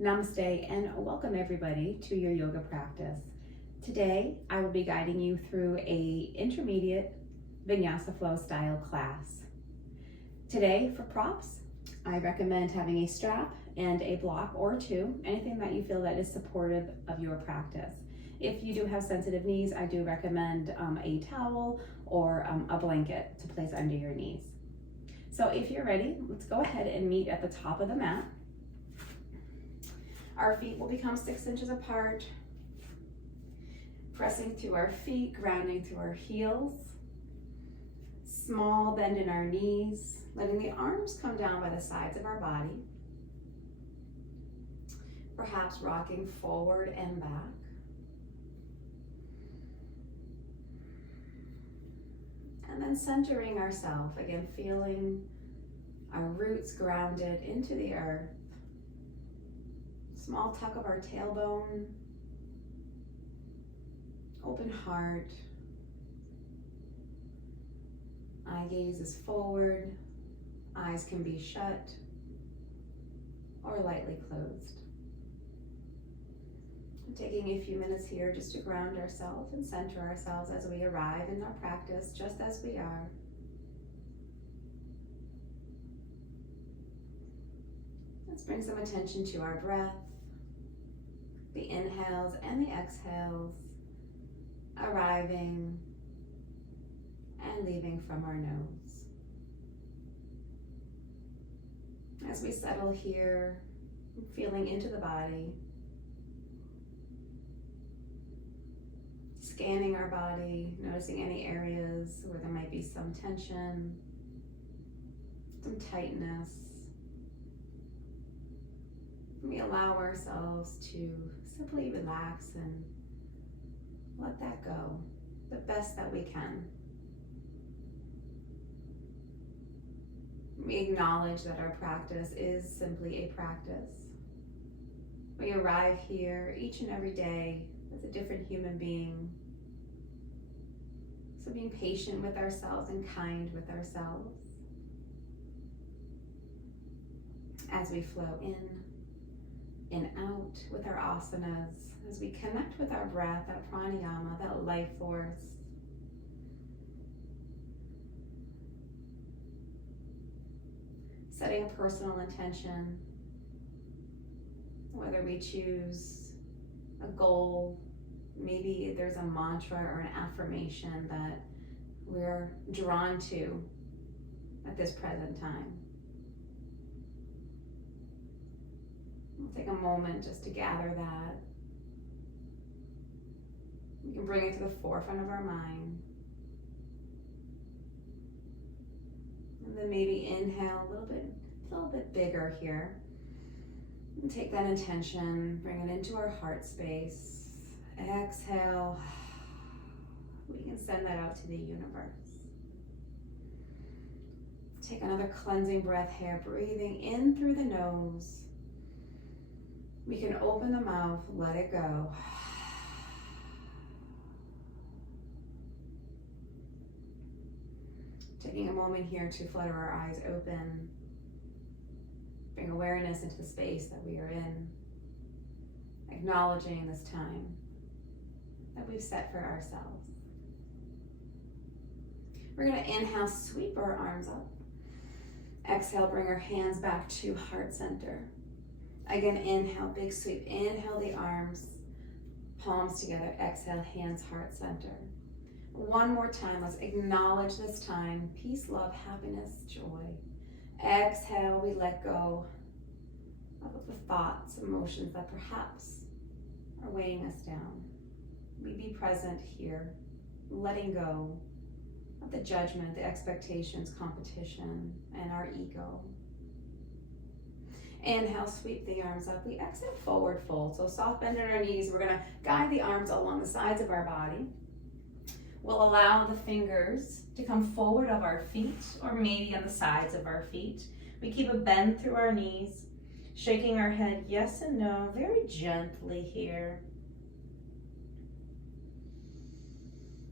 Namaste and welcome everybody to your yoga practice. Today I will be guiding you through a intermediate vinyasa flow style class. Today for props, I recommend having a strap and a block or two, anything that you feel that is supportive of your practice. If you do have sensitive knees, I do recommend a towel or a blanket to place under your knees. So if you're ready, let's go ahead and meet at the top of the mat. Our feet will become 6 inches apart, pressing through our feet, grounding through our heels. Small bend in our knees, letting the arms come down by the sides of our body. Perhaps rocking forward and back. And then centering ourselves, again feeling our roots grounded into the earth. Small tuck of our tailbone, open heart, eye gaze is forward, eyes can be shut or lightly closed. Taking a few minutes here just to ground ourselves and center ourselves as we arrive in our practice, just as we are. Let's bring some attention to our breath, the inhales and the exhales, arriving and leaving from our nose. As we settle here, feeling into the body, scanning our body, noticing any areas where there might be some tension, some tightness. We allow ourselves to simply relax and let that go the best that we can. We acknowledge that our practice is simply a practice. We arrive here each and every day as a different human being. So being patient with ourselves and kind with ourselves as we flow in and out with our asanas, as we connect with our breath, that pranayama, that life force. Setting a personal intention, whether we choose a goal, maybe there's a mantra or an affirmation that we're drawn to at this present time. We'll take a moment just to gather that. We can bring it to the forefront of our mind. And then maybe inhale a little bit bigger here. And take that intention, bring it into our heart space. Exhale. We can send that out to the universe. Take another cleansing breath here, breathing in through the nose. We can open the mouth, let it go. Taking a moment here to flutter our eyes open. Bring awareness into the space that we are in. Acknowledging this time that we've set for ourselves. We're going to inhale, sweep our arms up. Exhale, bring our hands back to heart center. Again, inhale, big sweep. Inhale the arms, palms together. Exhale, hands, heart center. One more time, let's acknowledge this time. Peace, love, happiness, joy. Exhale, we let go of the thoughts, emotions that perhaps are weighing us down. We be present here, letting go of the judgment, the expectations, competition, and our ego. Inhale, sweep the arms up. We exhale, forward fold. So soft bend in our knees. We're going to guide the arms along the sides of our body. We'll allow the fingers to come forward of our feet or maybe on the sides of our feet. We keep a bend through our knees, shaking our head yes and no very gently here.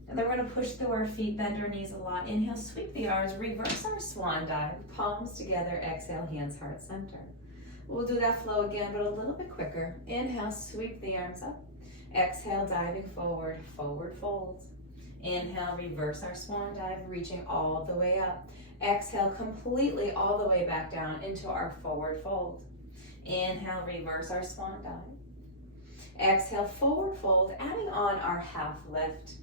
And then we're going to push through our feet, bend our knees a lot. Inhale, sweep the arms, reverse our swan dive, palms together, exhale, hands, heart center. We'll do that flow again, but a little bit quicker. Inhale, sweep the arms up. Exhale, diving forward, forward fold. Inhale, reverse our swan dive, reaching all the way up. Exhale, completely all the way back down into our forward fold. Inhale, reverse our swan dive. Exhale, forward fold, adding on our half lift.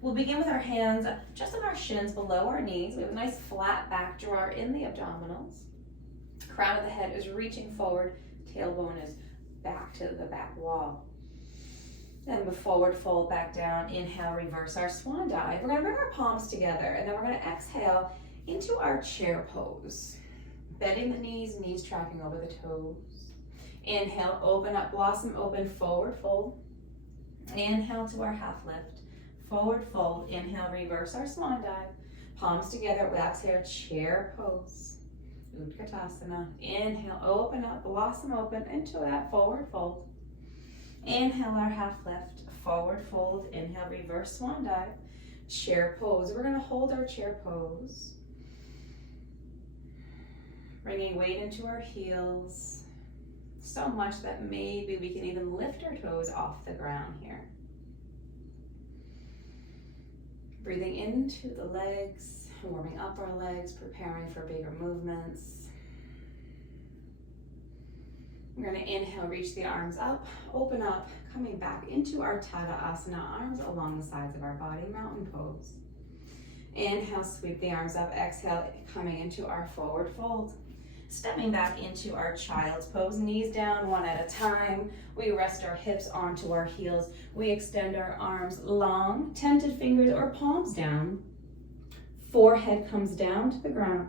We'll begin with our hands just on our shins below our knees. We have a nice flat back drawer in the abdominals. Crown of the head is reaching forward, tailbone is back to the back wall. Then the forward fold back down. Inhale, reverse our swan dive. We're gonna bring our palms together and then we're gonna exhale into our chair pose. Bending the knees tracking over the toes. Inhale, open up, blossom open, forward fold. Inhale to our half lift, forward fold. Inhale, reverse our swan dive. Palms together, we exhale, chair pose. Utkatasana. Inhale, open up, blossom open into that forward fold. Inhale, our half lift, forward fold. Inhale, reverse swan dive, chair pose. We're gonna hold our chair pose. Bringing weight into our heels. So much that maybe we can even lift our toes off the ground here. Breathing into the legs, warming up our legs, preparing for bigger movements. We're gonna inhale, reach the arms up, open up, coming back into our Tadasana, arms along the sides of our body, mountain pose. Inhale, sweep the arms up, exhale, coming into our forward fold. Stepping back into our child's pose, knees down one at a time. We rest our hips onto our heels. We extend our arms long, tented fingers or palms down. Forehead comes down to the ground.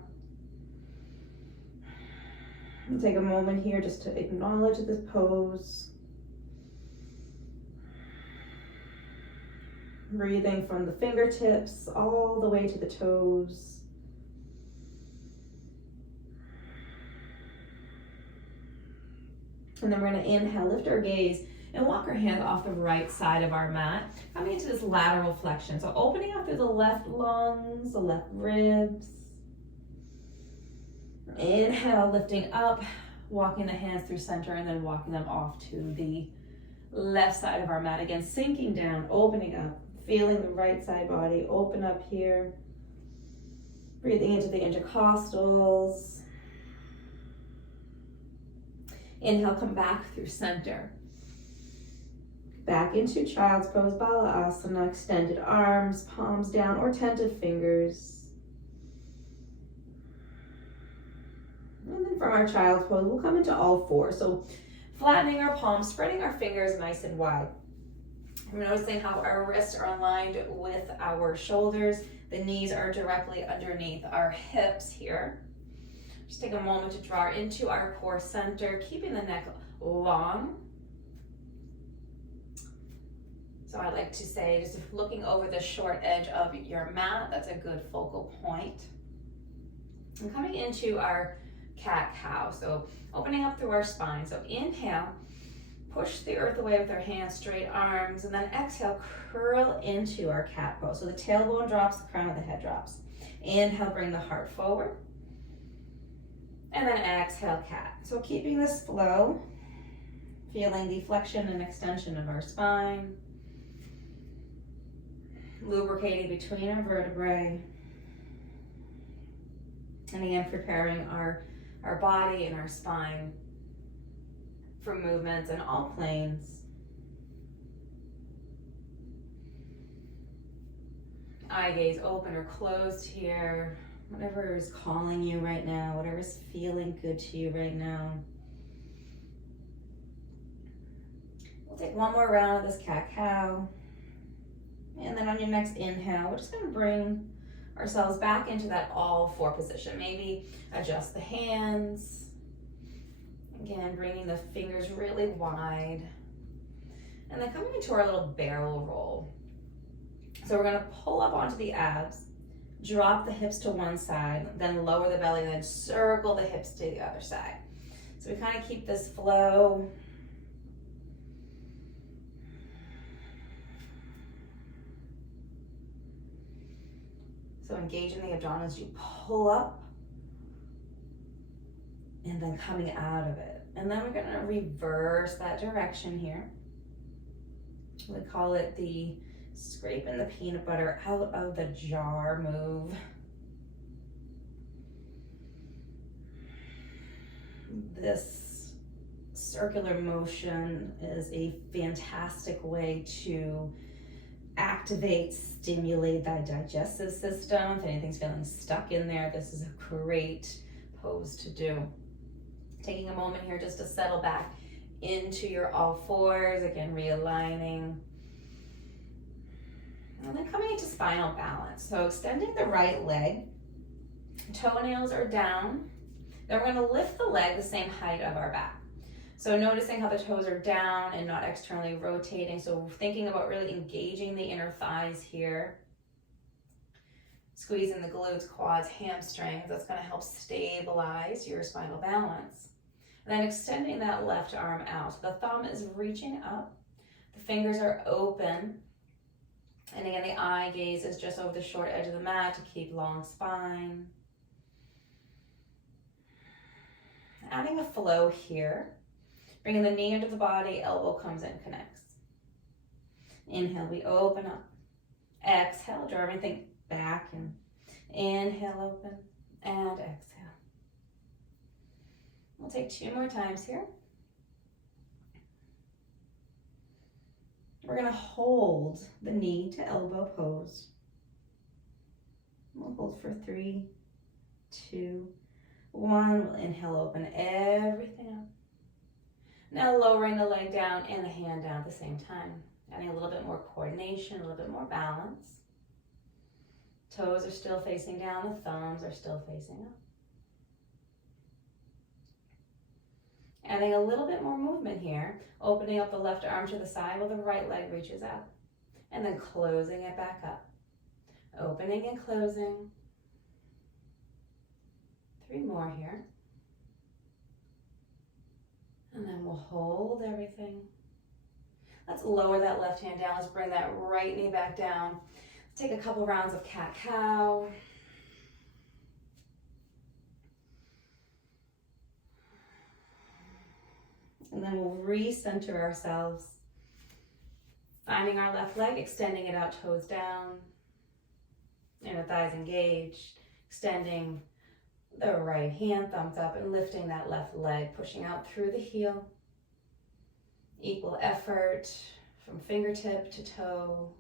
We'll take a moment here just to acknowledge this pose. Breathing from the fingertips all the way to the toes. And then we're going to inhale, lift our gaze, and walk our hands off the right side of our mat, coming into this lateral flexion. So opening up through the left lungs, the left ribs. Inhale, lifting up, walking the hands through center, and then walking them off to the left side of our mat. Again, sinking down, opening up, feeling the right side body open up here. Breathing into the intercostals. Inhale, come back through center. Back into child's pose, Balasana, extended arms, palms down, or tented fingers. And then from our child's pose, we'll come into all fours. So flattening our palms, spreading our fingers nice and wide. We're noticing how our wrists are aligned with our shoulders. The knees are directly underneath our hips here. Just take a moment to draw into our core center, keeping the neck long. So I like to say, just looking over the short edge of your mat, that's a good focal point. And coming into our cat-cow, so opening up through our spine. So inhale, push the earth away with our hands, straight arms, and then exhale, curl into our cat pose. So the tailbone drops, the crown of the head drops. Inhale, bring the heart forward. And then exhale, cat. So keeping this flow, feeling the flexion and extension of our spine, lubricating between our vertebrae, and again, preparing our body and our spine for movements in all planes. Eye gaze open or closed here. Whatever is calling you right now, whatever is feeling good to you right now. We'll take one more round of this cat-cow. And then on your next inhale, we're just gonna bring ourselves back into that all four position. Maybe adjust the hands. Again, bringing the fingers really wide. And then coming into our little barrel roll. So we're gonna pull up onto the abs. Drop the hips to one side, then lower the belly, then circle the hips to the other side. So we kind of keep this flow. So engaging the abdominals, you pull up, and then coming out of it. And then we're gonna reverse that direction here. We call it the scraping the peanut butter out of the jar move. This circular motion is a fantastic way to activate, stimulate that digestive system. If anything's feeling stuck in there, this is a great pose to do. Taking a moment here just to settle back into your all fours, again, realigning. And then coming into spinal balance. So extending the right leg, toenails are down. Then we're gonna lift the leg the same height of our back. So noticing how the toes are down and not externally rotating. So thinking about really engaging the inner thighs here. Squeezing the glutes, quads, hamstrings. That's gonna help stabilize your spinal balance. And then extending that left arm out. So the thumb is reaching up. The fingers are open. And again, the eye gaze is just over the short edge of the mat to keep long spine. Adding a flow here. Bringing the knee under the body, elbow comes in, connects. Inhale, we open up. Exhale, draw everything back and inhale, open, and exhale. We'll take 2 more times here. We're gonna hold the knee to elbow pose. We'll hold for 3, 2, 1. We'll inhale, open everything up. Now lowering the leg down and the hand down at the same time. Adding a little bit more coordination, a little bit more balance. Toes are still facing down, the thumbs are still facing up. Adding a little bit more movement here, opening up the left arm to the side while the right leg reaches out. And then closing it back up. Opening and closing. 3 more here. And then we'll hold everything. Let's lower that left hand down. Let's bring that right knee back down. Take a couple rounds of cat-cow. And then we'll recenter ourselves. Finding our left leg, extending it out, toes down. Inner thighs engaged. Extending the right hand, thumbs up, and lifting that left leg, pushing out through the heel. Equal effort from fingertip to toe.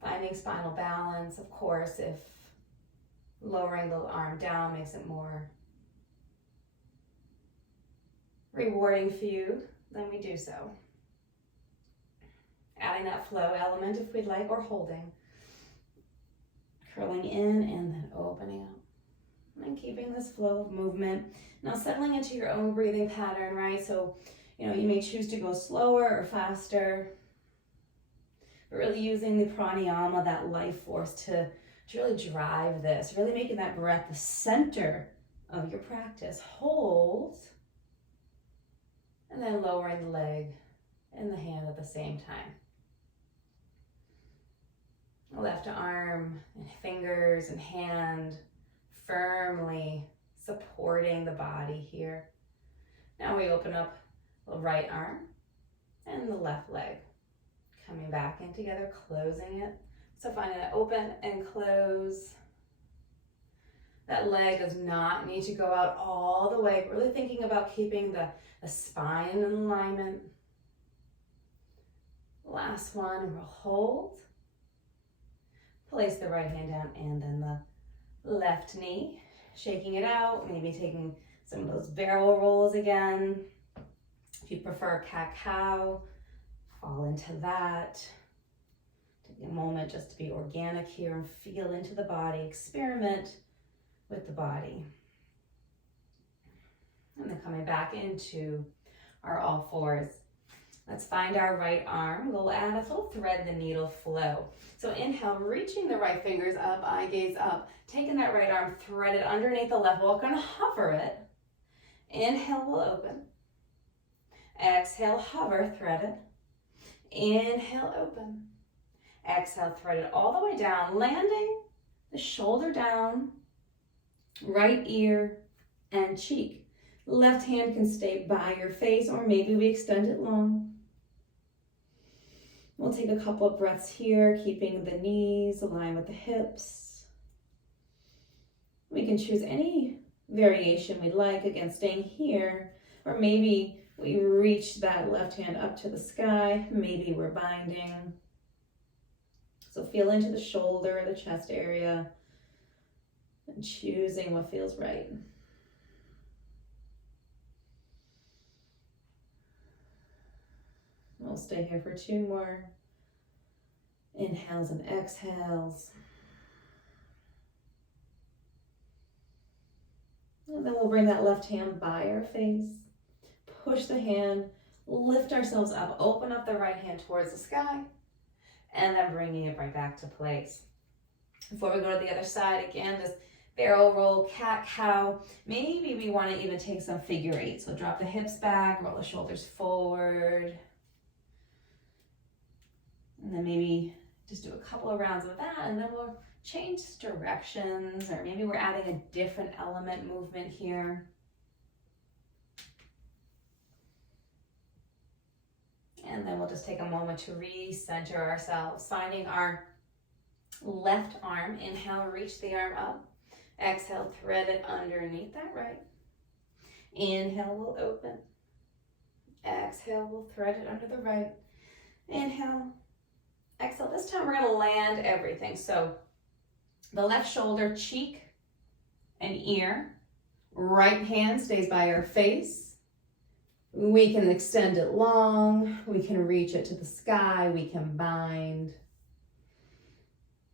Finding spinal balance, of course, if lowering the arm down makes it more rewarding for you, then we do so. Adding that flow element if we'd like, or holding. Curling in and then opening up. And keeping this flow of movement. Now settling into your own breathing pattern, right? So, you may choose to go slower or faster. But really using the pranayama, that life force, to really drive this. Really making that breath the center of your practice. Hold. And then lowering the leg and the hand at the same time. Left arm and fingers and hand firmly supporting the body here. Now we open up the right arm and the left leg. Coming back in together, closing it. So finding that open and close. That leg does not need to go out all the way. Really thinking about keeping the spine in alignment. Last one, and we'll hold. Place the right hand down and then the left knee. Shaking it out, maybe taking some of those barrel rolls again. If you prefer cat-cow, fall into that. Take a moment just to be organic here and feel into the body. Experiment with the body. And then coming back into our all fours. Let's find our right arm. We'll add a little thread the needle flow. So inhale, reaching the right fingers up, eye gaze up. Taking that right arm, thread it underneath the left. We're going to hover it. Inhale, we'll open. Exhale, hover, thread it. Inhale, open. Exhale, thread it all the way down, landing the shoulder down, right ear and cheek. Left hand can stay by your face, or maybe we extend it long. We'll take a couple of breaths here, keeping the knees aligned with the hips. We can choose any variation we'd like, again, staying here, or maybe we reach that left hand up to the sky. Maybe we're binding. So feel into the shoulder, the chest area, and choosing what feels right. We'll stay here for 2 more inhales and exhales. And then we'll bring that left hand by our face. Push the hand, lift ourselves up, open up the right hand towards the sky, and then bringing it right back to place. Before we go to the other side, again, just barrel roll, cat cow. Maybe we want to even take some figure 8. So drop the hips back, roll the shoulders forward. And then maybe just do a couple of rounds of that, and then we'll change directions, or maybe we're adding a different element movement here. And then we'll just take a moment to recenter ourselves, finding our left arm. Inhale, reach the arm up. Exhale, thread it underneath that right. Inhale, we'll open. Exhale, we'll thread it under the right. Inhale. Exhale. This time we're going to land everything. So the left shoulder, cheek, and ear. Right hand stays by our face. We can extend it long. We can reach it to the sky. We can bind.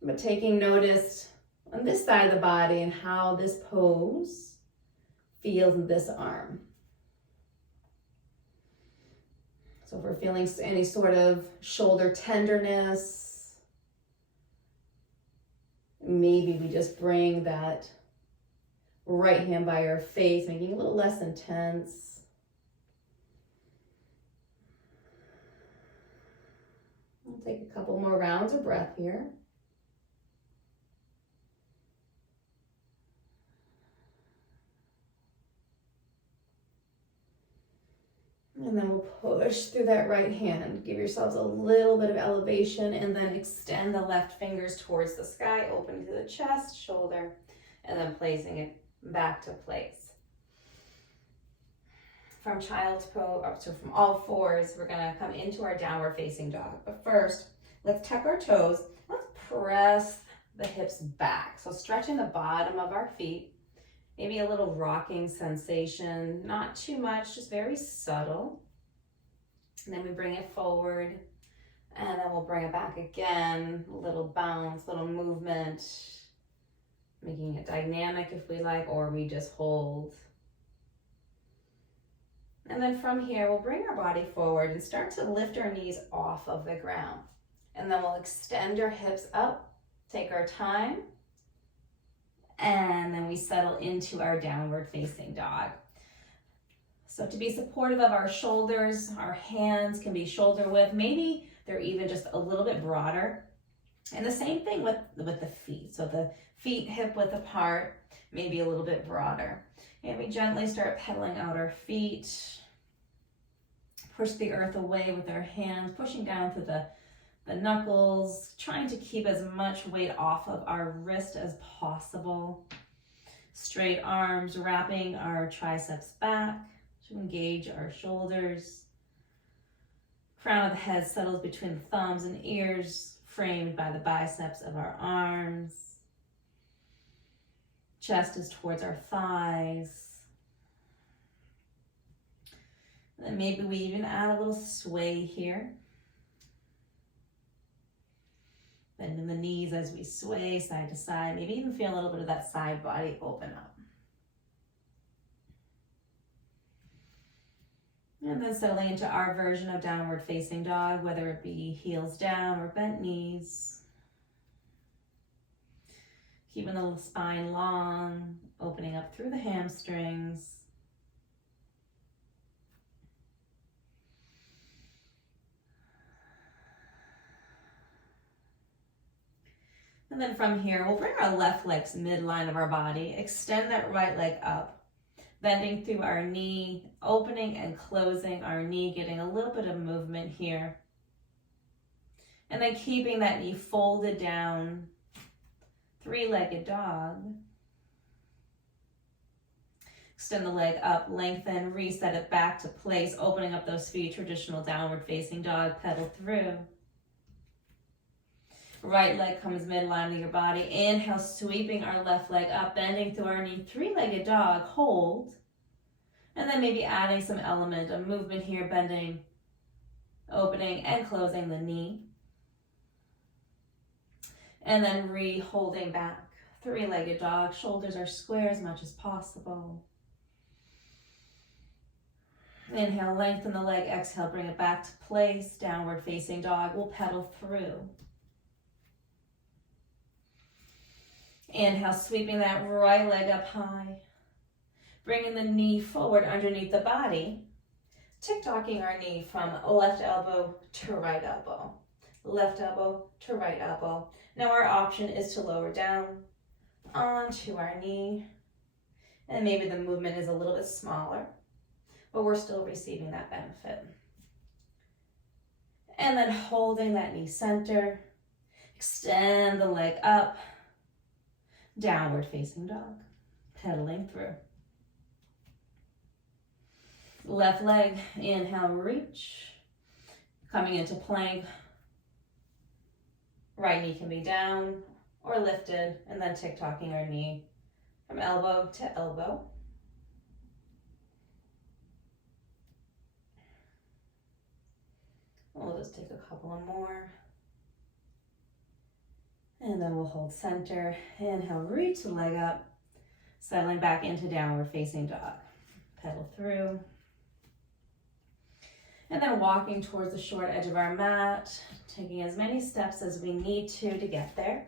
But taking notice on this side of the body and how this pose feels in this arm. So if we're feeling any sort of shoulder tenderness, maybe we just bring that right hand by our face, making it a little less intense. We'll take a couple more rounds of breath here. And then we'll push through that right hand. Give yourselves a little bit of elevation, and then extend the left fingers towards the sky, open to the chest, shoulder, and then placing it back to place. From child's pose, so from all fours, we're gonna come into our downward facing dog. But first, let's tuck our toes. Let's press the hips back. So stretching the bottom of our feet. Maybe a little rocking sensation, not too much, just very subtle. And then we bring it forward, and then we'll bring it back again. A little bounce, little movement, making it dynamic if we like, or we just hold. And then from here, we'll bring our body forward and start to lift our knees off of the ground. And then we'll extend our hips up, take our time, and then we settle into our downward facing dog. So to be supportive of our shoulders, our hands can be shoulder width. Maybe they're even just a little bit broader. And the same thing with the feet. So the feet hip width apart, maybe a little bit broader. And we gently start pedaling out our feet. Push the earth away with our hands, pushing down through the knuckles, trying to keep as much weight off of our wrist as possible. Straight arms, wrapping our triceps back to engage our shoulders. Crown of the head settles between the thumbs and ears, framed by the biceps of our arms. Chest is towards our thighs. And then maybe we even add a little sway here. Bending the knees as we sway side to side. Maybe even feel a little bit of that side body open up. And then settling into our version of downward facing dog, whether it be heels down or bent knees. Keeping the spine long, opening up through the hamstrings. And then from here, we'll bring our left legs midline of our body, extend that right leg up, Bending through our knee, opening and closing our knee, getting a little bit of movement here. And then keeping that knee folded down, three-legged dog. Extend the leg up, lengthen, reset it back to place, opening up those feet, traditional downward facing dog, pedal through. Right leg comes midline of your body. Inhale, sweeping our left leg up, bending through our knee, three-legged dog, hold. And then maybe adding some element of movement here, bending, opening and closing the knee. And then holding back, three-legged dog, shoulders are square as much as possible. Inhale, lengthen the leg, exhale, bring it back to place, downward facing dog, we'll pedal through. Inhale, sweeping that right leg up high, bringing the knee forward underneath the body, tick-tocking our knee from left elbow to right elbow, left elbow to right elbow. Now our option is to lower down onto our knee, and maybe the movement is a little bit smaller, but we're still receiving that benefit. And then holding that knee center, extend the leg up, downward facing dog, pedaling through. Left leg, inhale, reach, coming into plank. Right knee can be down or lifted, and then tick-tocking our knee from elbow to elbow. We'll just take a couple of more. And then we'll hold center. Inhale, reach the leg up, settling back into downward facing dog. Pedal through. And then walking towards the short edge of our mat, taking as many steps as we need to get there.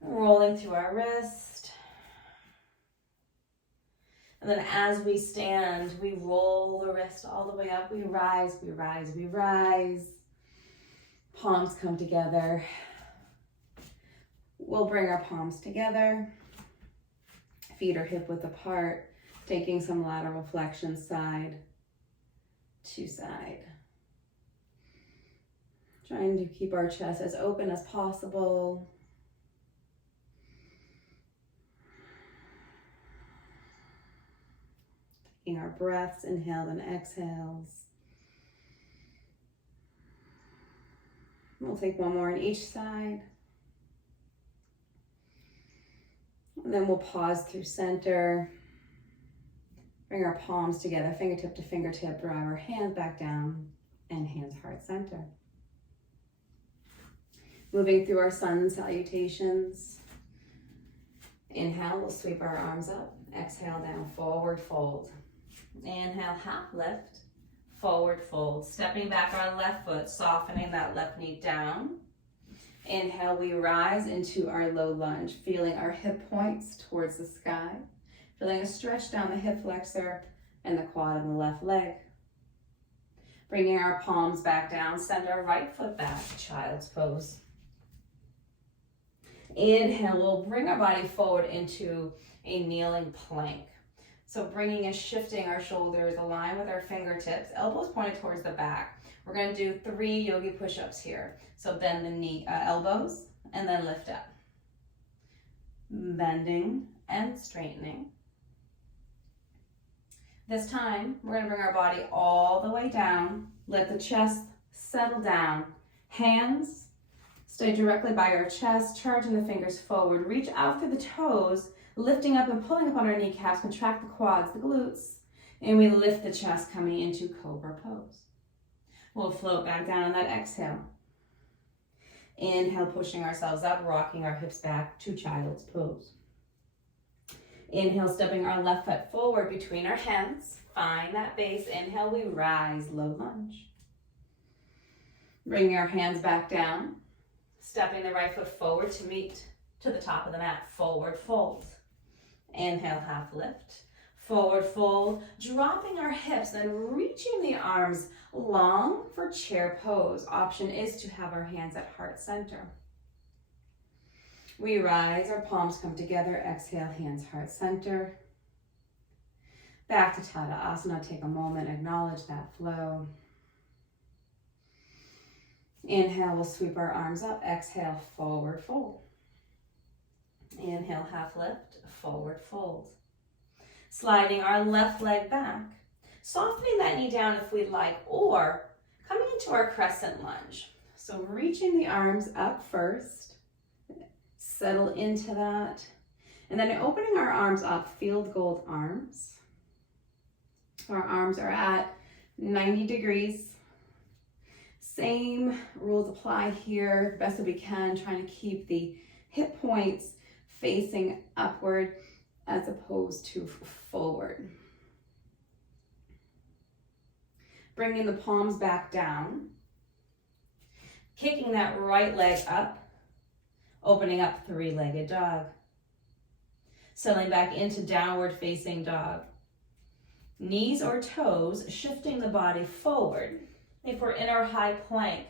Rolling through our wrist. And then as we stand, we roll the wrist all the way up. We rise, we rise, we rise. Palms come together. We'll bring our palms together. Feet are hip width apart, taking some lateral flexion side to side. Trying to keep our chest as open as possible. Taking our breaths, inhales and exhales. We'll take one more on each side. And then we'll pause through center. Bring our palms together, fingertip to fingertip, drive our hands back down, and hands heart center. Moving through our sun salutations. Inhale, we'll sweep our arms up. Exhale, down, forward fold. Inhale, half lift. Forward fold, stepping back our left foot, softening that left knee down. Inhale, we rise into our low lunge, feeling our hip points towards the sky, feeling a stretch down the hip flexor and the quad of the left leg. Bringing our palms back down, send our right foot back, child's pose. Inhale, we'll bring our body forward into a kneeling plank. So bringing and shifting our shoulders, align with our fingertips, elbows pointed towards the back. We're going to do 3 yogi push-ups here. So bend the knee, elbows, and then lift up. Bending and straightening. This time, we're going to bring our body all the way down. Let the chest settle down. Hands stay directly by our chest, charging the fingers forward. Reach out through the toes, lifting up and pulling up on our kneecaps, contract the quads, the glutes, and we lift the chest coming into cobra pose. We'll float back down on that exhale. Inhale, pushing ourselves up, rocking our hips back to child's pose. Inhale, stepping our left foot forward between our hands. Find that base. Inhale, we rise, low lunge. Bringing our hands back down. Stepping the right foot forward to meet to the top of the mat, forward fold. Inhale, half lift. Forward fold, dropping our hips, then reaching the arms long for chair pose. Option is to have our hands at heart center. We rise, our palms come together. Exhale, hands heart center. Back to Tadasana, take a moment, acknowledge that flow. Inhale, we'll sweep our arms up. Exhale, forward fold. Inhale, half lift, forward fold. Sliding our left leg back. Softening that knee down if we'd like, or coming into our crescent lunge. So reaching the arms up first, settle into that. And then opening our arms up, field goal arms. Our arms are at 90 degrees. Same rules apply here, best that we can, trying to keep the hip points facing upward as opposed to forward. Bringing the palms back down. Kicking that right leg up, opening up three-legged dog. Settling back into downward facing dog. Knees or toes, shifting the body forward. If we're in our high plank,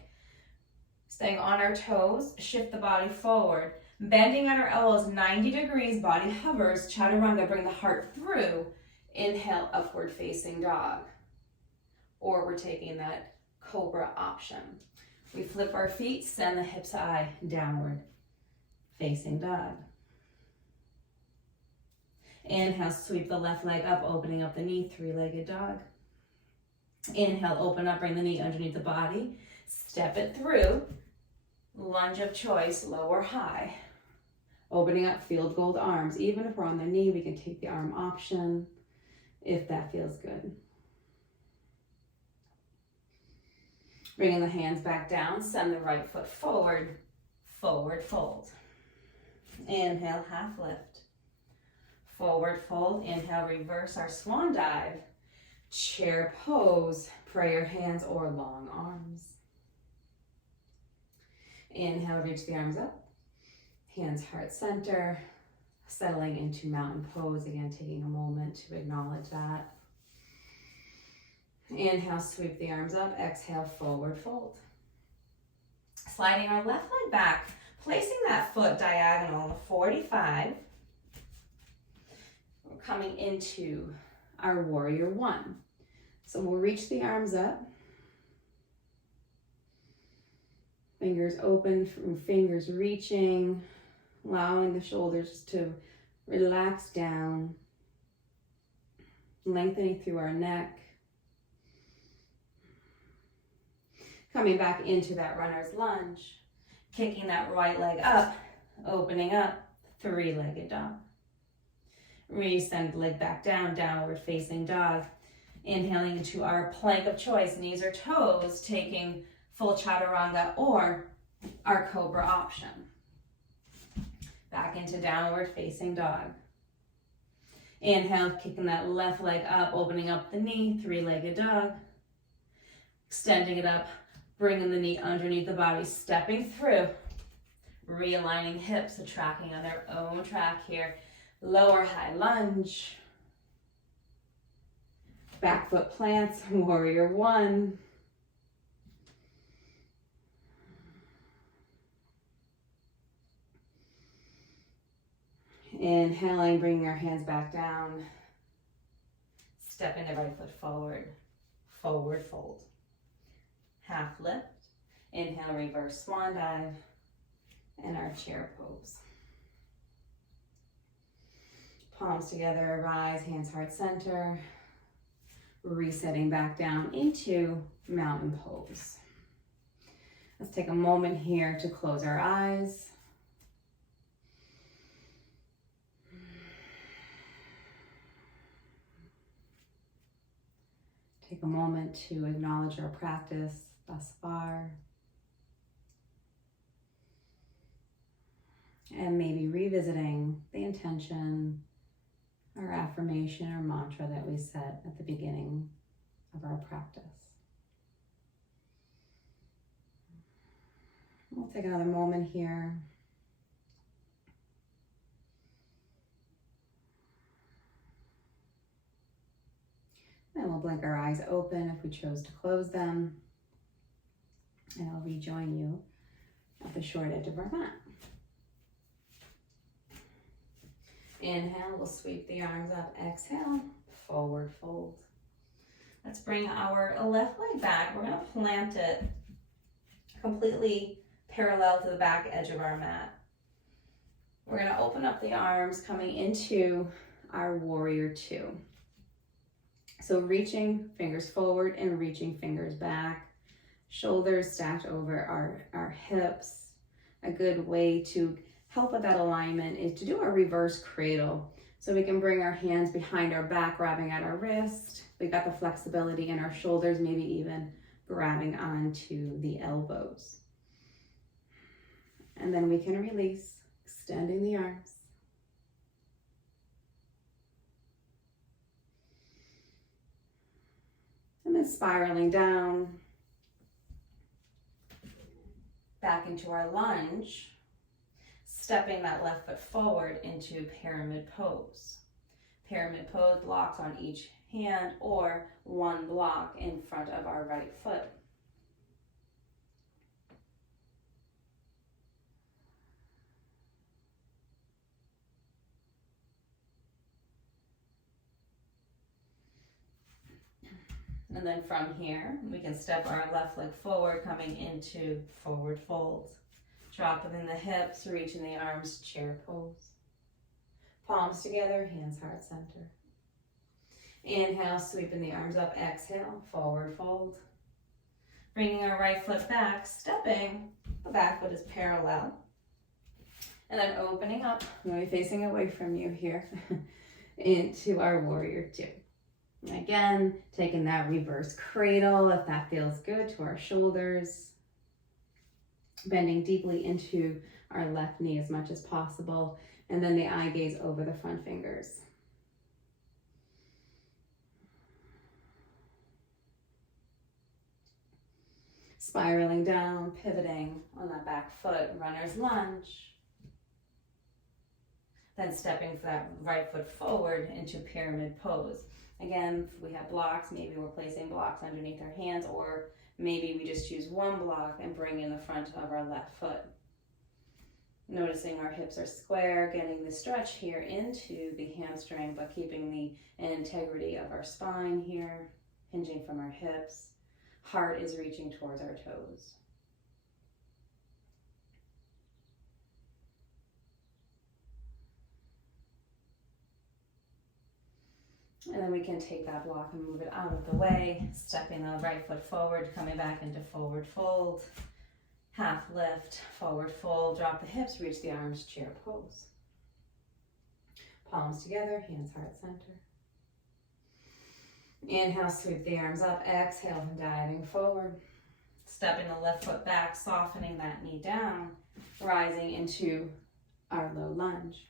staying on our toes, shift the body forward. Bending at our elbows 90 degrees, body hovers, chaturanga, bring the heart through. Inhale, upward facing dog. Or we're taking that cobra option. We flip our feet, send the hips high, downward facing dog. Inhale, sweep the left leg up, opening up the knee, three-legged dog. Inhale, open up, bring the knee underneath the body. Step it through. Lunge of choice, low or high. Opening up, field goal arms. Even if we're on the knee, we can take the arm option if that feels good. Bringing the hands back down, send the right foot forward, forward fold. Inhale, half lift. Forward fold, inhale, reverse our swan dive. Chair pose, prayer hands or long arms. Inhale, reach the arms up. Hands heart center, settling into mountain pose. Again, taking a moment to acknowledge that. Inhale, sweep the arms up. Exhale, forward fold. Sliding our left leg back, placing that foot diagonal 45. We're coming into our warrior one. So we'll reach the arms up. Fingers open, fingers reaching, allowing the shoulders to relax down, lengthening through our neck. Coming back into that runner's lunge, kicking that right leg up, opening up, three-legged dog. Resend the leg back down, downward facing dog. Inhaling into our plank of choice, knees or toes, taking full chaturanga or our cobra option. Back into downward facing dog. Inhale, kicking that left leg up, opening up the knee, three-legged dog. Extending it up, bringing the knee underneath the body, stepping through. Realigning hips, so tracking on their own track here. Lower high lunge. Back foot plants, warrior one. Inhaling, bringing our hands back down. Stepping the right foot forward, forward fold. Half lift. Inhale, reverse swan dive. And our chair pose. Palms together, rise, hands heart center. Resetting back down into mountain pose. Let's take a moment here to close our eyes. Take a moment to acknowledge our practice thus far. And maybe revisiting the intention or affirmation or mantra that we set at the beginning of our practice. We'll take another moment here. And we'll blink our eyes open if we chose to close them. And I'll rejoin you at the short edge of our mat. Inhale, we'll sweep the arms up. Exhale, forward fold. Let's bring our left leg back. We're gonna plant it completely parallel to the back edge of our mat. We're gonna open up the arms coming into our warrior two. So reaching fingers forward and reaching fingers back. Shoulders stacked over our hips. A good way to help with that alignment is to do a reverse cradle. So we can bring our hands behind our back, grabbing at our wrist. We got the flexibility in our shoulders, maybe even grabbing onto the elbows. And then we can release, extending the arms. And then spiraling down, back into our lunge, stepping that left foot forward into pyramid pose. Pyramid pose, blocks on each hand or one block in front of our right foot. And then from here, we can step our left leg forward, coming into forward fold. Drop within the hips, reaching the arms, chair pose. Palms together, hands heart center. Inhale, sweeping the arms up. Exhale, forward fold. Bringing our right foot back, stepping. The back foot is parallel. And then opening up, maybe facing away from you here, into our warrior two. Again, taking that reverse cradle, if that feels good, to our shoulders. Bending deeply into our left knee as much as possible. And then the eye gaze over the front fingers. Spiraling down, pivoting on that back foot, runner's lunge. Then stepping that right foot forward into pyramid pose. Again, if we have blocks, maybe we're placing blocks underneath our hands, or maybe we just use one block and bring in the front of our left foot. Noticing our hips are square, getting the stretch here into the hamstring, but keeping the integrity of our spine here, hinging from our hips. Heart is reaching towards our toes. And then we can take that block and move it out of the way, stepping the right foot forward, coming back into forward fold. Half lift, forward fold, drop the hips, reach the arms, chair pose. Palms together, hands heart center. Inhale, sweep the arms up. Exhale, diving forward. Stepping the left foot back, softening that knee down, rising into our low lunge.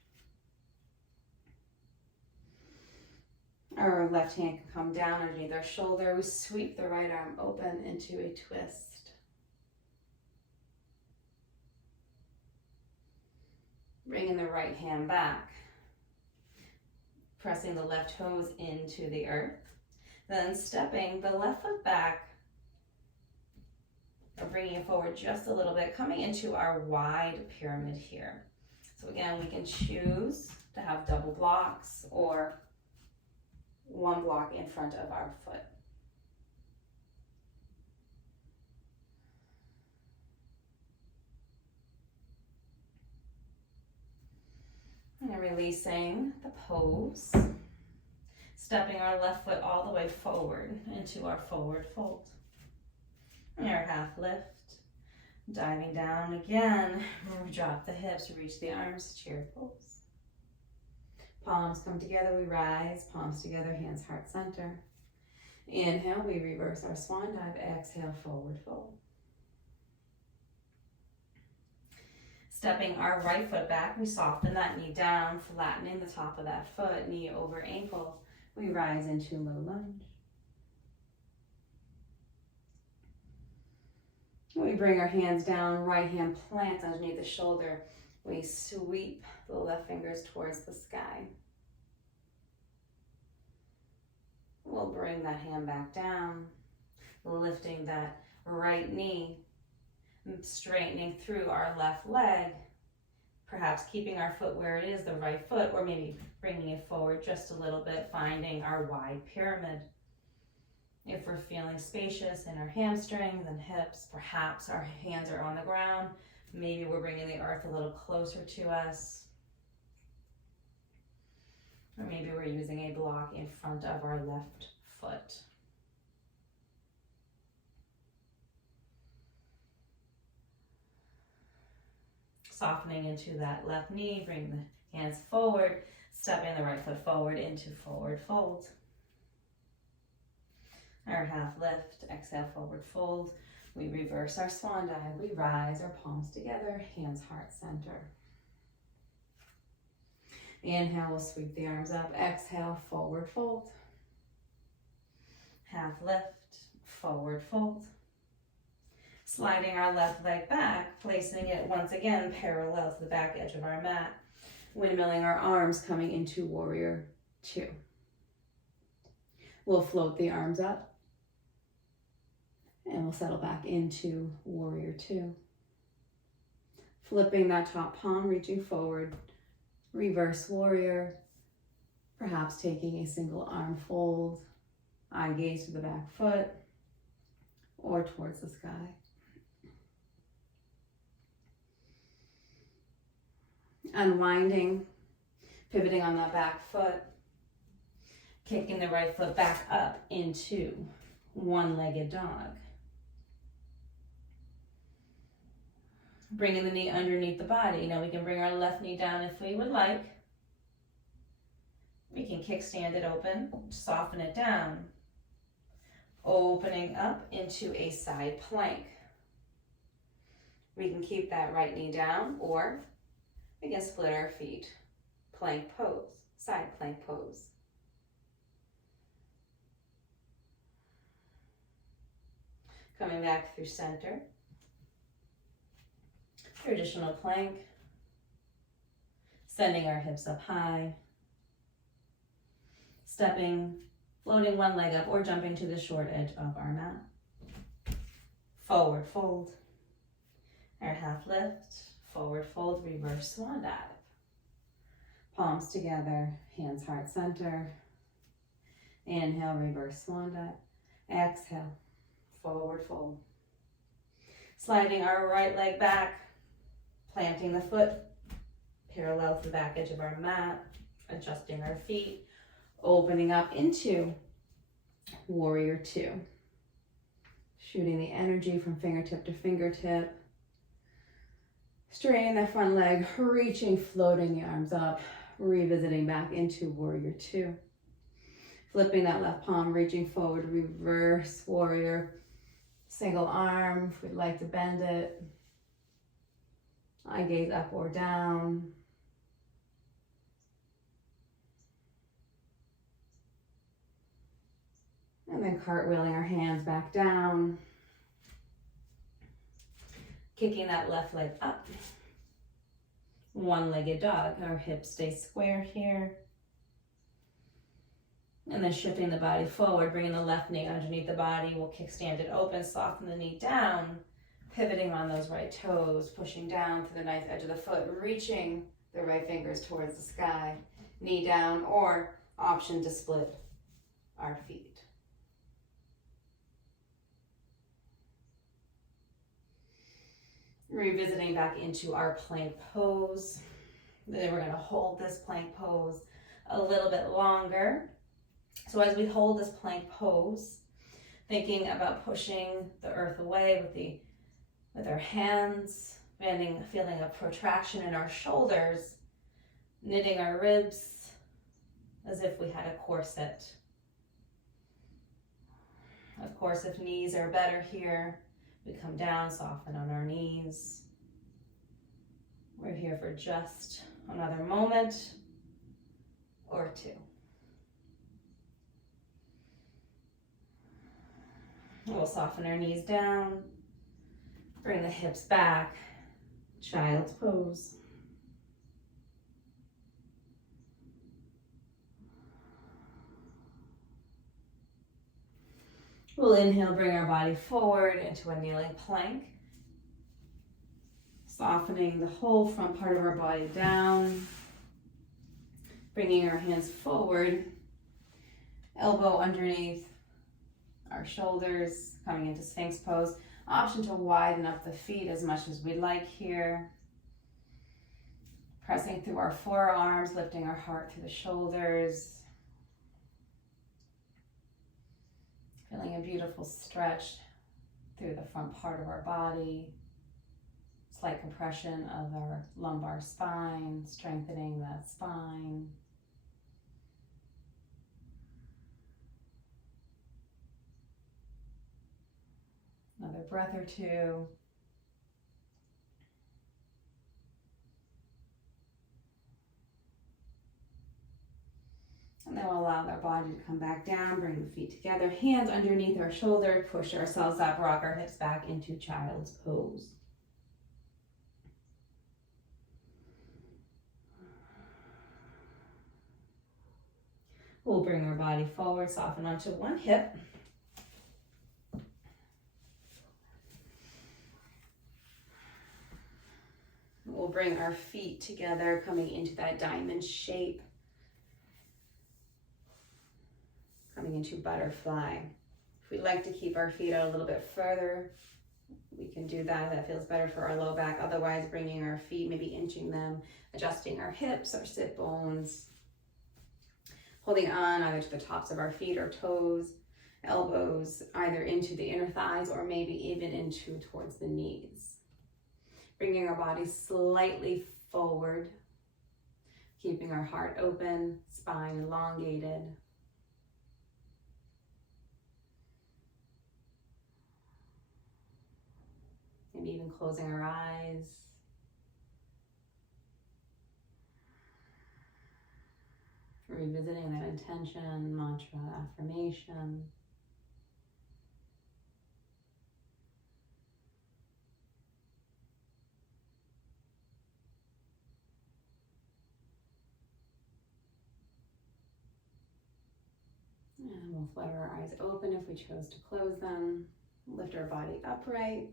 Our left hand can come down underneath our shoulder. We sweep the right arm open into a twist. Bringing the right hand back. Pressing the left toes into the earth. Then stepping the left foot back, or bringing it forward just a little bit, coming into our wide pyramid here. So again, we can choose to have double blocks or one block in front of our foot. And releasing the pose. Stepping our left foot all the way forward into our forward fold. And our half lift. Diving down again. Drop the hips, reach the arms, chair pose. Palms come together, we rise. Palms together, hands heart center. Inhale, we reverse our swan dive. Exhale, forward fold. Stepping our right foot back, we soften that knee down, flattening the top of that foot, knee over ankle. We rise into low lunge. We bring our hands down, right hand plants underneath the shoulder. We sweep the left fingers towards the sky. We'll bring that hand back down, lifting that right knee, straightening through our left leg, perhaps keeping our foot where it is, the right foot, or maybe bringing it forward just a little bit, finding our wide pyramid. If we're feeling spacious in our hamstrings and hips, perhaps our hands are on the ground. Maybe we're bringing the earth a little closer to us. Or maybe we're using a block in front of our left foot. Softening into that left knee, bring the hands forward, stepping the right foot forward into forward fold. Our half lift, exhale, forward fold. We reverse our swan dive. We rise, our palms together, hands heart center. Inhale, we'll sweep the arms up. Exhale, forward fold. Half lift, forward fold. Sliding our left leg back, placing it once again parallel to the back edge of our mat. Windmilling our arms, coming into warrior two. We'll float the arms up. And we'll settle back into warrior two. Flipping that top palm, reaching forward. Reverse warrior. Perhaps taking a single arm fold. Eye gaze to the back foot or towards the sky. Unwinding, pivoting on that back foot. Kicking the right foot back up into one-legged dog. Bringing the knee underneath the body. Now we can bring our left knee down if we would like. We can kickstand it open, soften it down. Opening up into a side plank. We can keep that right knee down, or we can split our feet. Plank pose, side plank pose. Coming back through center. Traditional plank. Sending our hips up high. Stepping, floating one leg up or jumping to the short edge of our mat. Forward fold. Our half lift, forward fold, reverse swan dive. Palms together, hands heart center. Inhale, reverse swan dive. Exhale, forward fold. Sliding our right leg back, planting the foot parallel to the back edge of our mat, adjusting our feet, opening up into warrior two. Shooting the energy from fingertip to fingertip. Straightening that front leg, reaching, floating the arms up, revisiting back into warrior two. Flipping that left palm, reaching forward, reverse warrior. Single arm, if we'd like to bend it. Eye gaze up or down. And then cartwheeling our hands back down. Kicking that left leg up. One-legged dog. Our hips stay square here. And then shifting the body forward, bringing the left knee underneath the body. We'll kickstand it open, soften the knee down. Pivoting on those right toes, pushing down to the knife edge of the foot, reaching the right fingers towards the sky. Knee down, or option to split our feet. Revisiting back into our plank pose. Then we're going to hold this plank pose a little bit longer. So as we hold this plank pose, thinking about pushing the earth away with our hands, feeling a protraction in our shoulders, knitting our ribs as if we had a corset. Of course, if knees are better here, we come down, soften on our knees. We're here for just another moment or two. We'll soften our knees down, bring the hips back, child's pose. We'll inhale, bring our body forward into a kneeling plank. Softening the whole front part of our body down. Bringing our hands forward. Elbow underneath our shoulders, coming into Sphinx pose. Option to widen up the feet as much as we like here. Pressing through our forearms, lifting our heart through the shoulders. Feeling a beautiful stretch through the front part of our body. Slight compression of our lumbar spine, strengthening the spine. Another breath or two. And then we'll allow our body to come back down, bring the feet together, hands underneath our shoulder, push ourselves up, rock our hips back into child's pose. We'll bring our body forward, soften onto one hip. We'll bring our feet together, coming into that diamond shape. Coming into butterfly. If we'd like to keep our feet out a little bit further, we can do that. That feels better for our low back. Otherwise, bringing our feet, maybe inching them, adjusting our hips, our sit bones. Holding on either to the tops of our feet or toes, elbows either into the inner thighs or maybe even into towards the knees. Bringing our body slightly forward, keeping our heart open, spine elongated. Maybe even closing our eyes. Revisiting that intention, mantra, affirmation. And we'll flutter our eyes open if we chose to close them. Lift our body upright.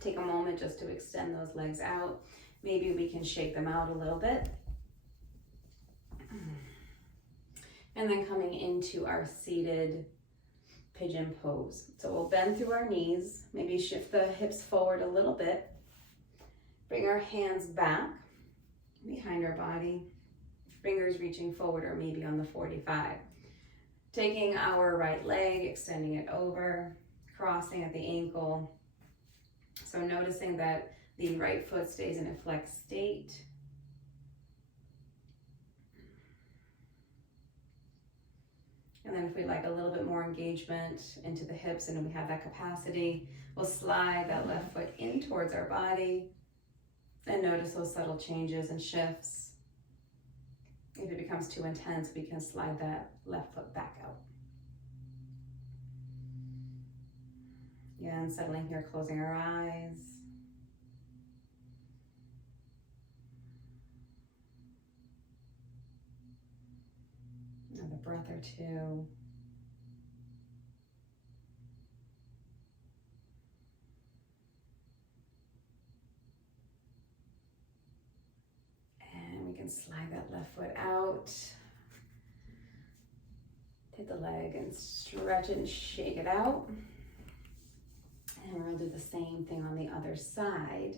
Take a moment just to extend those legs out. Maybe we can shake them out a little bit. And then coming into our seated pigeon pose. So we'll bend through our knees, maybe shift the hips forward a little bit. Bring our hands back behind our body, fingers reaching forward or maybe on the 45. Taking our right leg, extending it over, crossing at the ankle. So noticing that the right foot stays in a flex state. And then if we like a little bit more engagement into the hips and we have that capacity, we'll slide that left foot in towards our body and notice those subtle changes and shifts. If it becomes too intense, we can slide that left foot back out. Yeah, and settling here, closing our eyes. Another breath or two. And we can slide that left foot out. Take the leg and stretch it and shake it out. And we're gonna do the same thing on the other side.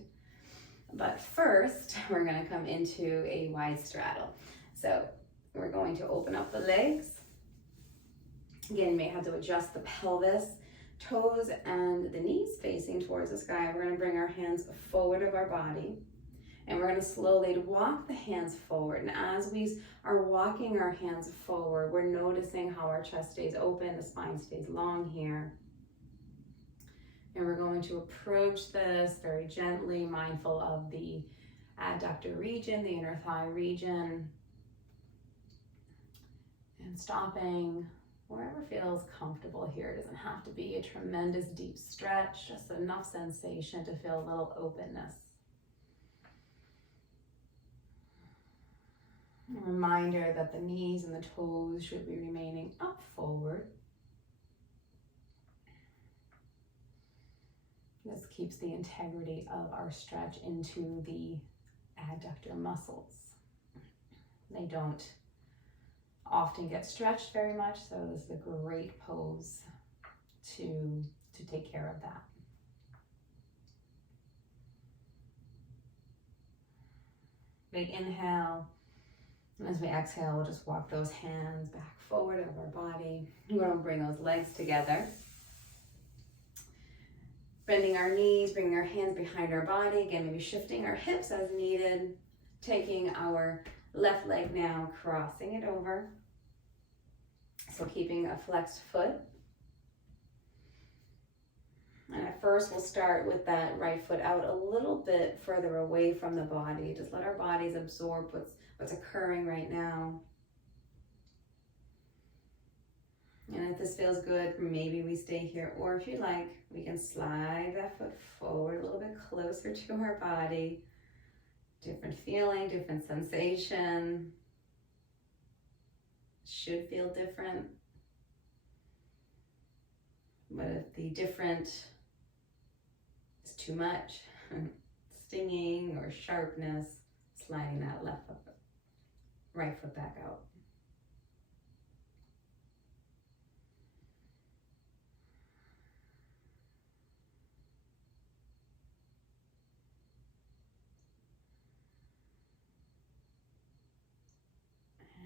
But first, we're gonna come into a wide straddle. So we're going to open up the legs. Again, you may have to adjust the pelvis, toes and the knees facing towards the sky. We're gonna bring our hands forward of our body. And we're gonna slowly walk the hands forward. And as we are walking our hands forward, we're noticing how our chest stays open, the spine stays long here. And we're going to approach this very gently, mindful of the adductor region, the inner thigh region. And stopping wherever feels comfortable here. It doesn't have to be a tremendous deep stretch, just enough sensation to feel a little openness. A reminder that the knees and the toes should be remaining up forward. This keeps the integrity of our stretch into the adductor muscles. They don't often get stretched very much, so this is a great pose to take care of that. Big inhale, and as we exhale, we'll just walk those hands back forward of our body. We're going to bring those legs together. Bending our knees, bringing our hands behind our body. Again, maybe shifting our hips as needed. Taking our left leg now, crossing it over. So keeping a flexed foot. And at first we'll start with that right foot out a little bit further away from the body. Just let our bodies absorb what's occurring right now. And if this feels good, maybe we stay here. Or if you like, we can slide that foot forward a little bit closer to our body. Different feeling, different sensation. Should feel different. But if the different is too much, stinging or sharpness, sliding that right foot back out.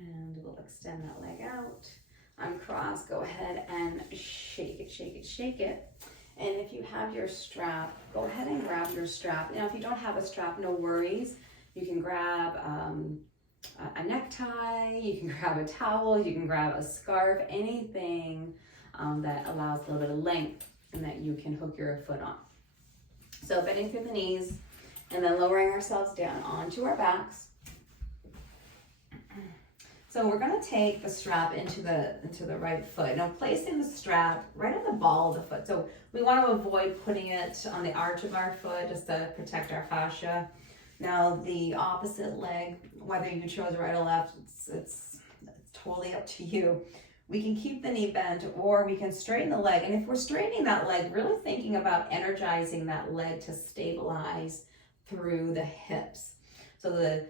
And we'll extend that leg out. Uncross, go ahead and shake it, shake it, shake it. And if you have your strap, go ahead and grab your strap. Now, if you don't have a strap, no worries. You can grab a necktie, you can grab a towel, you can grab a scarf, anything that allows a little bit of length and that you can hook your foot on. So bending through the knees and then lowering ourselves down onto our backs. So we're going to take the strap into the right foot. Now placing the strap right on the ball of the foot. So we want to avoid putting it on the arch of our foot just to protect our fascia. Now the opposite leg, whether you chose right or left, it's totally up to you. We can keep the knee bent or we can straighten the leg. And if we're straightening that leg, really thinking about energizing that leg to stabilize through the hips. So the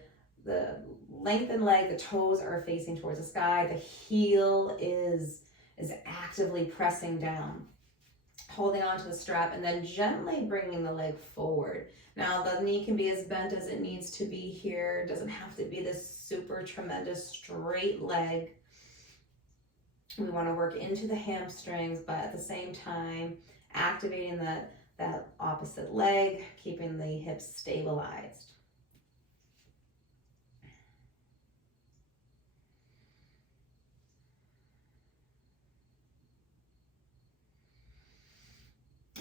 lengthened leg, the toes are facing towards the sky. The heel is actively pressing down, holding onto the strap, and then gently bringing the leg forward. Now, the knee can be as bent as it needs to be here. It doesn't have to be this super tremendous straight leg. We want to work into the hamstrings, but at the same time, activating that opposite leg, keeping the hips stabilized.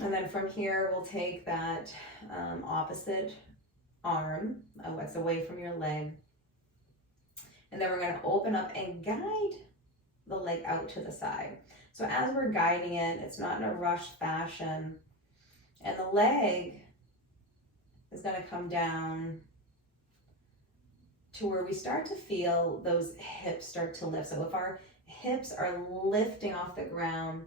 And then from here, we'll take that opposite arm, what's away from your leg. And then we're going to open up and guide the leg out to the side. So as we're guiding it, it's not in a rushed fashion. And the leg is going to come down to where we start to feel those hips start to lift. So if our hips are lifting off the ground,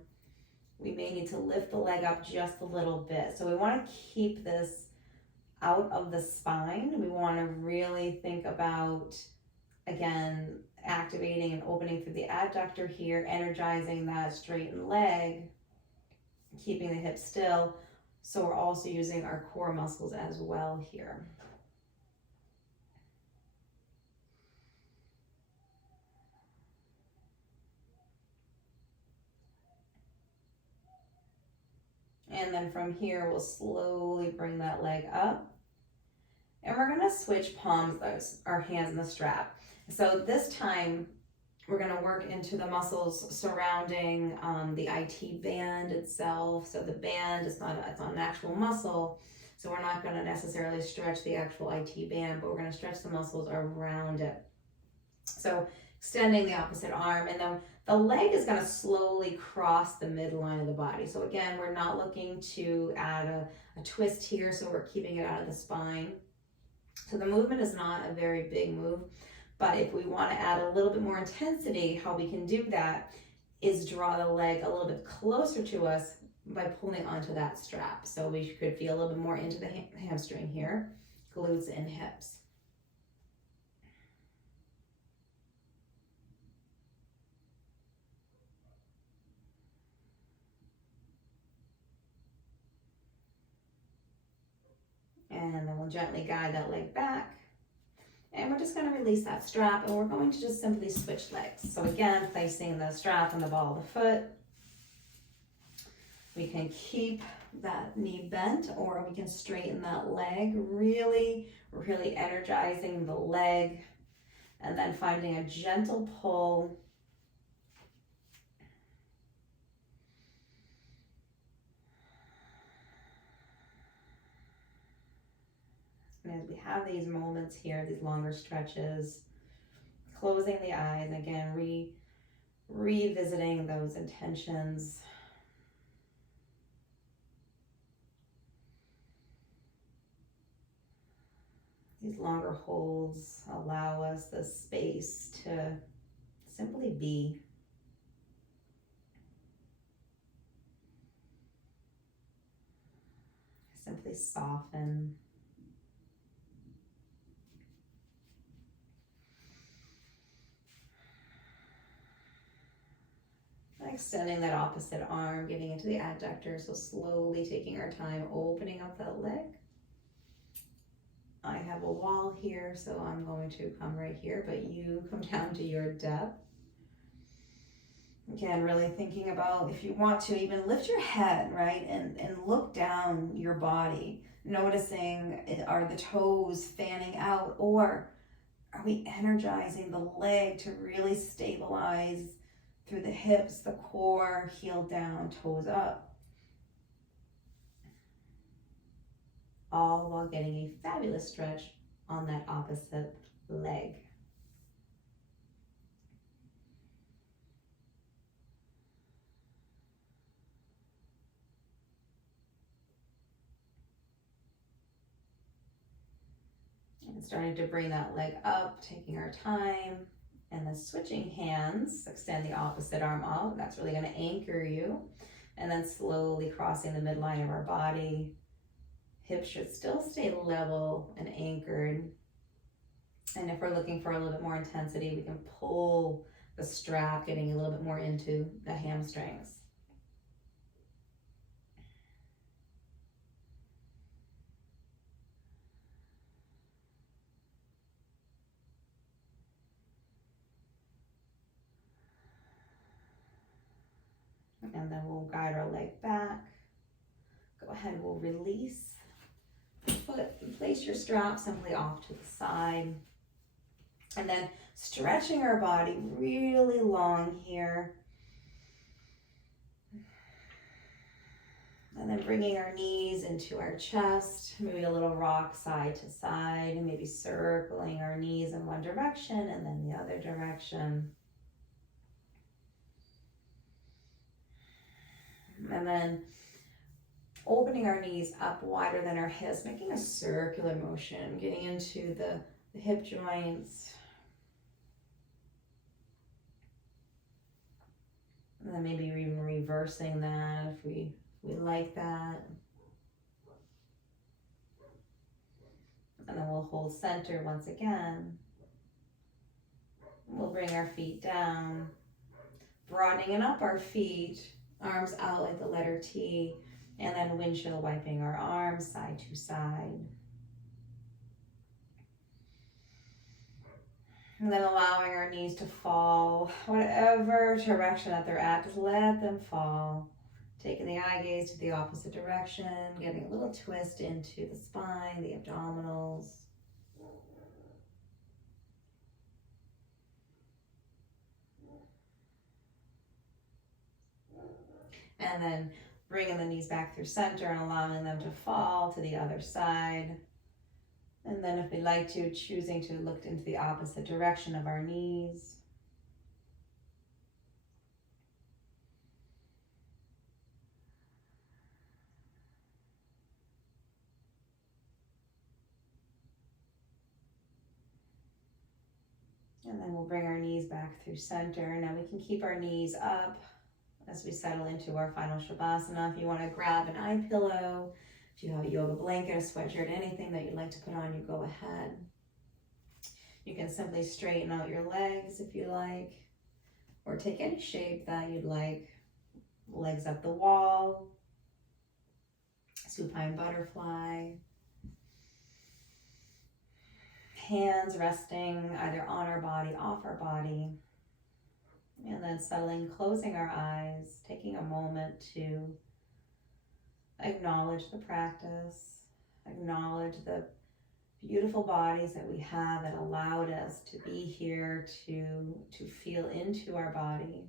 we may need to lift the leg up just a little bit. So we want to keep this out of the spine. We want to really think about, again, activating and opening through the adductor here, energizing that straightened leg, keeping the hips still. So we're also using our core muscles as well here. And then from here, we'll slowly bring that leg up. And we're gonna switch palms, our hands in the strap. So this time, we're gonna work into the muscles surrounding the IT band itself. So the band is it's not an actual muscle. So we're not gonna necessarily stretch the actual IT band, but we're gonna stretch the muscles around it. So extending the opposite arm, and then the leg is going to slowly cross the midline of the body. So again, we're not looking to add a twist here, so we're keeping it out of the spine. So the movement is not a very big move, but if we want to add a little bit more intensity, how we can do that is draw the leg a little bit closer to us by pulling onto that strap. So we could feel a little bit more into the hamstring here, glutes and hips. And then we'll gently guide that leg back. And we're just going to release that strap, and we're going to just simply switch legs. So again, placing the strap on the ball of the foot. We can keep that knee bent, or we can straighten that leg, really, really energizing the leg, and then finding a gentle pull. And as we have these moments here, these longer stretches, closing the eyes, again, revisiting those intentions. These longer holds allow us the space to simply be. Simply soften. Extending that opposite arm, getting into the adductor, so slowly taking our time, opening up that leg. I have a wall here, so I'm going to come right here, but you come down to your depth. Again, really thinking about, if you want to, even lift your head, right, and look down your body, noticing, are the toes fanning out, or are we energizing the leg to really stabilize through the hips, the core, heel down, toes up. All while getting a fabulous stretch on that opposite leg. And starting to bring that leg up, taking our time. And then switching hands, extend the opposite arm out. That's really going to anchor you. And then slowly crossing the midline of our body. Hips should still stay level and anchored. And if we're looking for a little bit more intensity, we can pull the strap, getting a little bit more into the hamstrings. And then we'll guide our leg back. Go ahead, we'll release the foot and place your strap simply off to the side. And then stretching our body really long here. And then bringing our knees into our chest, maybe a little rock side to side, and maybe circling our knees in one direction and then the other direction. And then opening our knees up wider than our hips, making a circular motion, getting into the hip joints. And then maybe even reversing that if we like that. And then we'll hold center once again. We'll bring our feet down, broadening up our feet, arms out like the letter T, and then windshield wiping our arms side to side. And then allowing our knees to fall, whatever direction that they're at, just let them fall. Taking the eye gaze to the opposite direction, getting a little twist into the spine, the abdominals. And then bringing the knees back through center and allowing them to fall to the other side. And then if we'd like to, choosing to look into the opposite direction of our knees. And then we'll bring our knees back through center. Now we can keep our knees up as we settle into our final shavasana. If you want to grab an eye pillow, if you have a yoga blanket, a sweatshirt, anything that you'd like to put on, you go ahead. You can simply straighten out your legs if you like, or take any shape that you'd like. Legs up the wall, supine butterfly. Hands resting either on our body, off our body. And then settling, closing our eyes, taking a moment to acknowledge the practice, acknowledge the beautiful bodies that we have that allowed us to be here, to feel into our body.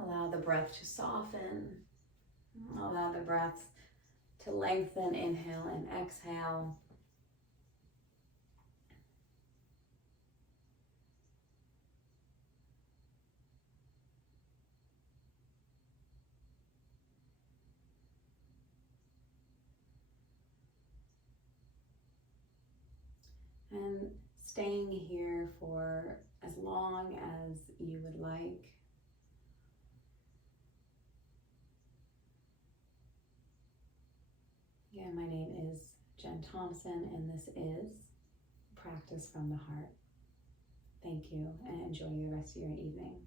Allow the breath to soften. Allow the breath to lengthen. Inhale and exhale. And staying here for as long as you would like. Again, my name is Jenn Thompson, and this is Practice from the Heart. Thank you, and enjoy the rest of your evening.